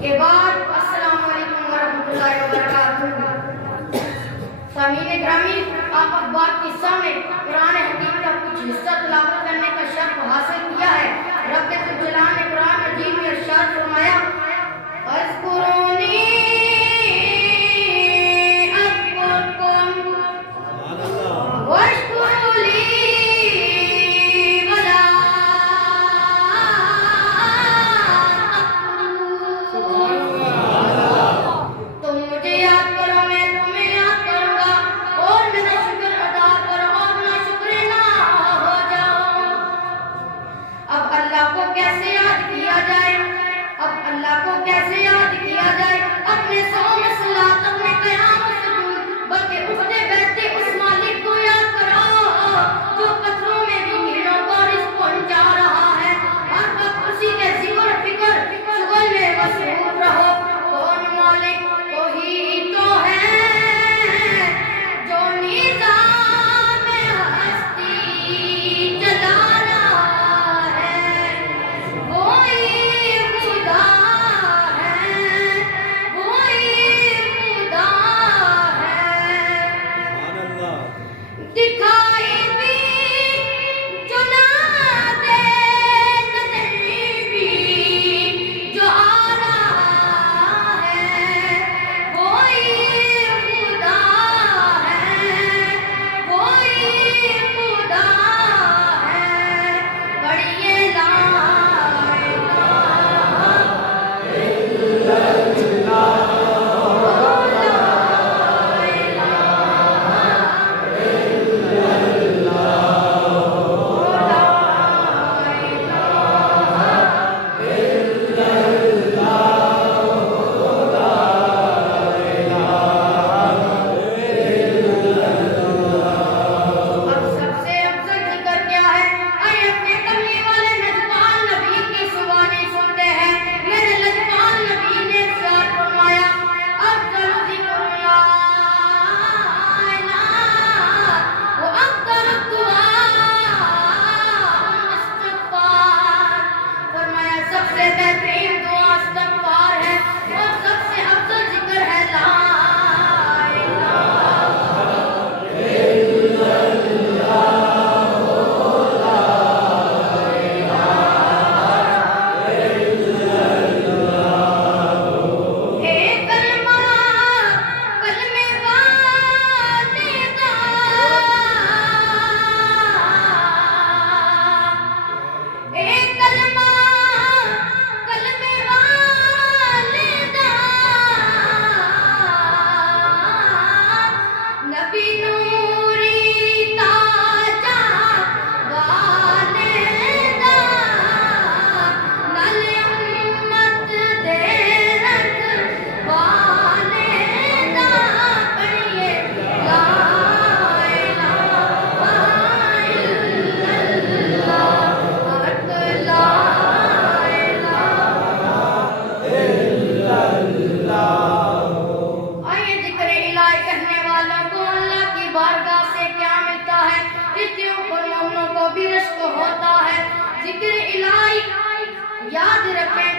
کے بعد السلام علیکم ورحمۃ اللہ وبرکاتہ۔ سامعین گرامی، آپ اخبار کی سامنے قرآن حکیم کا کچھ حصہ تلاوت کرنے کا شرف حاصل کیا ہے۔ رب ذوالجلال نے قرآن مجید میں ارشاد فرمایا، اذکرونی اذکرکم واشکروا لی ولا تم مجھے یاد کرو، میں تمہیں یاد کروں گا، اور میرا شکر ادا کرو اور ناشکری نہ بھی رشک ہوتا ہے. ذکر الہی یاد رکھیں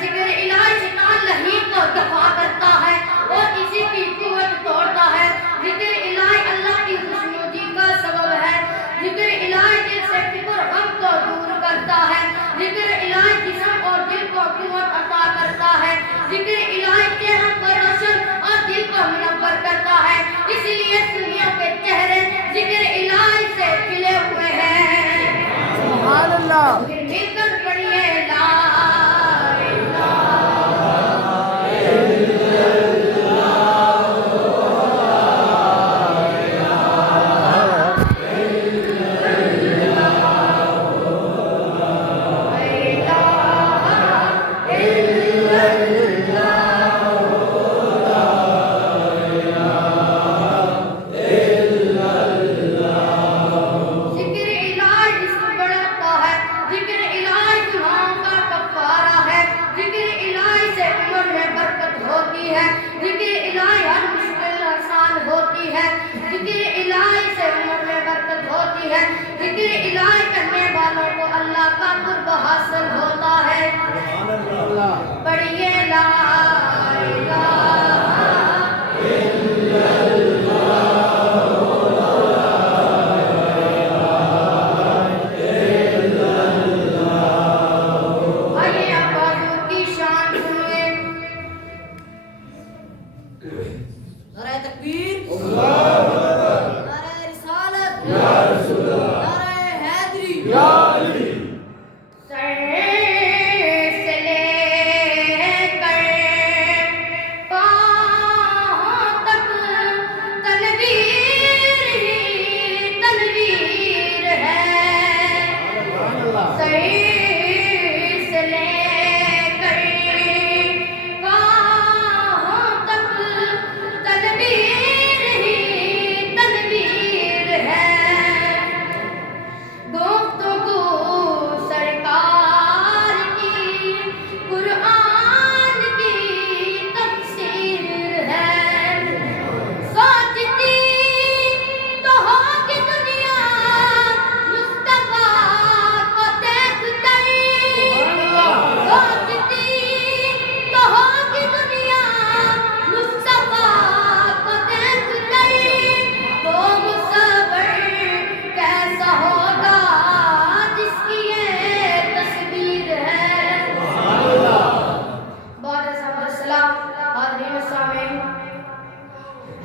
ذکر الہی شیطان لہیم کو دفع کرتا ہے اور اسی کی قوت توڑتا ہے. ذکر الہی اللہ کی خوشنودی کا سبب ہے. ذکر الہی دل سے فکر غم کو دور کرتا ہے. ذکر الہی جسم اور دل کو قوت عطا کرتا ہے. ذکر الہی چہروں کو روشن اور دل کو منور کرتا ہے. اس لیے سنیوں کے چہرے ذکر الہی سے کھلے ہوئے ہیں. سبحان اللہ. مل کر پڑھیے لا ذکر الہی کرنے والوں کو اللہ کا قرب حاصل ہوتا ہے. پڑھیے لا الہ الا اللہ. آئیے آپ حضور کی شان سنیں. نعرہ تکبیر.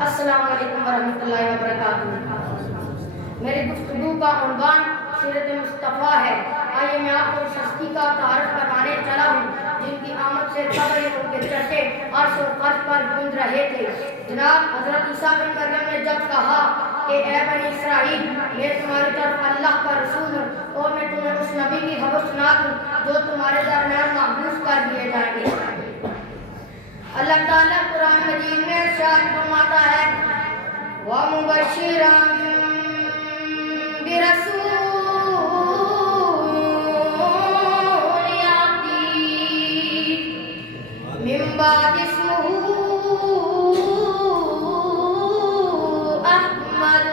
السلام علیکم ورحمۃ اللہ وبرکاتہ. میری گفتگو کا عنوان سیرت مصطفیٰ ہے. آئیے میں آپ کو اس ہستی کا تعارف کروانے چلا ہوں جن کی آمد سے قبر ان کے چرچے عرش و فرش پر گونج رہے تھے. جناب حضرت عیسیٰ بن مریم نے جب کہا کہ اے بنی اسرائیل میں تمہاری طرف اللہ کا رسول ہوں اور میں تمہیں اس نبی کی خبر سنا دوں جو تمہارے درمیان محبوس کر دیے جائیں گے. اللہ تعالیٰ قرآن مجید میں ارشاد فرماتا ہے وَمُبَشِّرًا بِرَسُولٍ يَأْتِي مِن بَعْدِهِ اسْمُهُ أَحْمَدُ.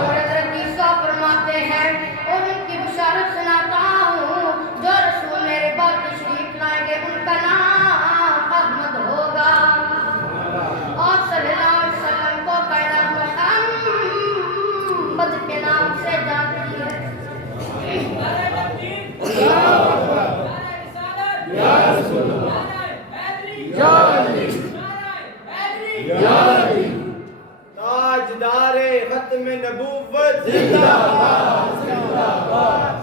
اور حضرت عیسیٰ فرماتے ہیں اور ان کی بشارت سناتا ہوں جو رسول میرے بعد تشریف لائیں گے ان کا نام احمد ہوگا. آپ صلی اللہ علیہ وسلم کو کائنات محمد کے نام سے جانتی ہے. تاجدار ختم نبوت زندہ باد زندہ باد.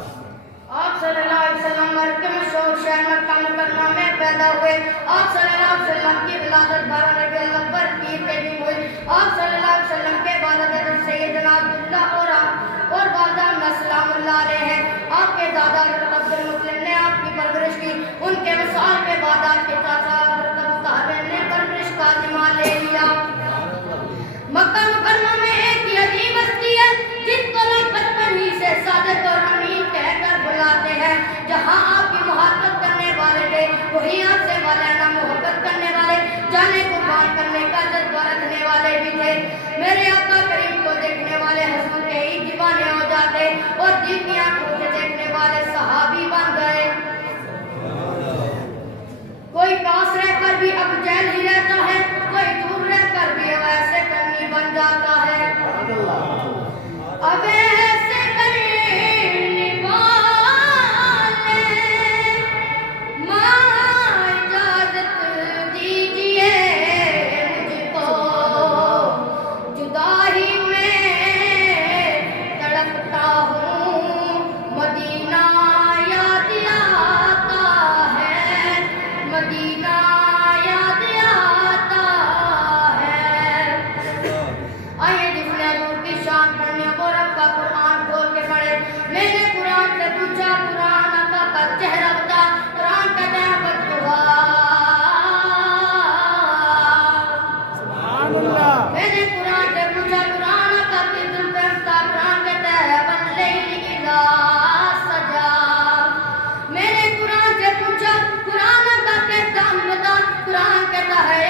آپ صلی اللہ علیہ وسلم مکہ میں شہر مکہ مکرمہ میں پیدا ہوئے. آپ صلی اللہ علیہ وسلم کی ولادت 12 ربیع الاول پیر کے دن ہوئی. آپ صلی اللہ علیہ وسلم کے والد حضرت سیدنا عبداللہ اور والدہ سلام اللہ علیہ ہیں. آپ کے دادا حضرت عبد المطلب نے آپ کی پرورش کی. ان کے وصال کے بعد آپ کے چاچا حضرت ابو طالب نے پرورش کا ذمہ لے لیا. مکہ مکرمہ میں ایک ہی عجیب ہستی ہے جس کو لوگ بچپن ہی سے صادق اور امین کہہ کر بلاتے ہیں. جہاں آپ کی محبت کرنے والے تھے وہی آپ سے مولانا محبت کرنے والے جانے قربان کرنے کا جذبہ رکھنے والے بھی تھے. میرے آقا کریم کو دیکھنے والے حضور کے ہی دیوانے جاتا ہے اب ایسے کرنے والے ماں اجازت دیجیے مجھ کو جدائی میں تڑپتا ہوں مدینہ یاد آتا ہے مدینہ یاد آتا ہے آئیے جس نے حضور کی شان پڑھنے وہ رب کا قرآن کھول کے پڑھے میں نے قرآن سے پوچھا قرآن آقا کا چہرہ بتا قرآن کہتا ہے بددعا میں نے قرآن سے پوچھا قرآن آقا کی زلفیں بتا قرآن کہتا ہے واللیل اذا سجا میں نے قرآن سے پوچھا قرآن آقا کے دام بتا قرآن کہتا ہے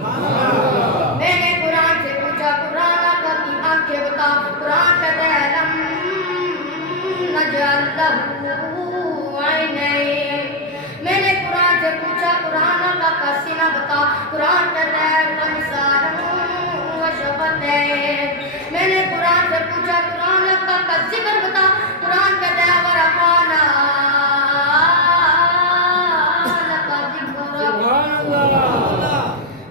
میں نے قرآن سے پوچھا قرآن آقا کی آنکھیں بتا قرآن کہتا ہے لم نجعل لہ عینین میں نے قرآن سے پوچھا قرآن آقا کا سینہ بتا قرآن کہتا ہے خمسان وشفتین میں نے قرآن سے پوچھا قرآن آقا کا ذکر بتا قرآن کہتا ہے ورفعنا لک ذکرک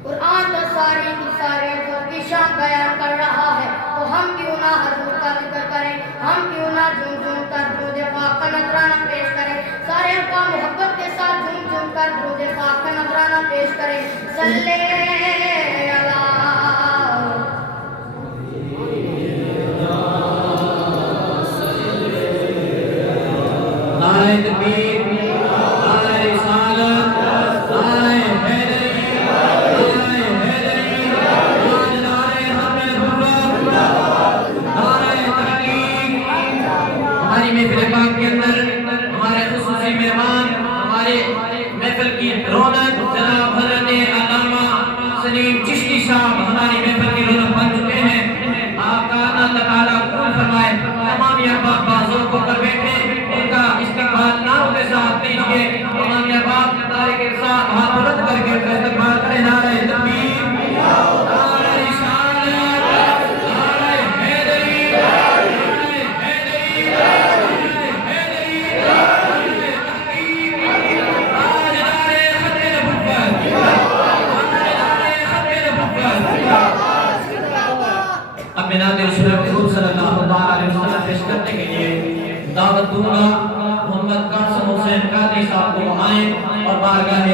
قرآن تو ساری کی سارے حضور کی شان بیان کر رہا ہے تو ہم کیوں نہ حضور کا ذکر کریں ہم کیوں نہ جھوم جھوم کر درود پاک کا نذرانہ پیش کریں سارے کا محبت کے ساتھ جھوم جھوم کر درود پاک کا نذرانہ پیش کریں صلی اللہ نعرہ تکبیر نعرہ رسالت نعرہ حیدری نعرہ حیدری نعرہ حمد نبوت نعرہ تحقیق ہماری محفل پاک کے اندر ہمارے خصوصی مہمان ہمارے محفل کی رونق جناب حضرت علامہ سلیم چشتی صاحب ہماری محفل کی رونق بن چکے ہیں آپ کا اللہ تعالیٰ قبول فرمائے تمام احباب بازوں کو کر بیٹھے ان کا استقبال نعروں کے ساتھ کیجیے تمام احباب نعرے کے ساتھ ہاتھ بلند کر کے ان کا استقبال کریں نعرہ تکبیر نعرہ رسالت نعرہ حیدری نعرہ حیدری نعرہ حیدری نعرہ تحقیق نعرہ ختم نبوت نعرہ ختم نبوت اب میں نعت رسول اللہ صلی اللہ علیہ وسلم پیش کرنے کے لیے دعوت دوں گا محمد قاسم حسین قادری صاحب کو آئیں اور بارگاہ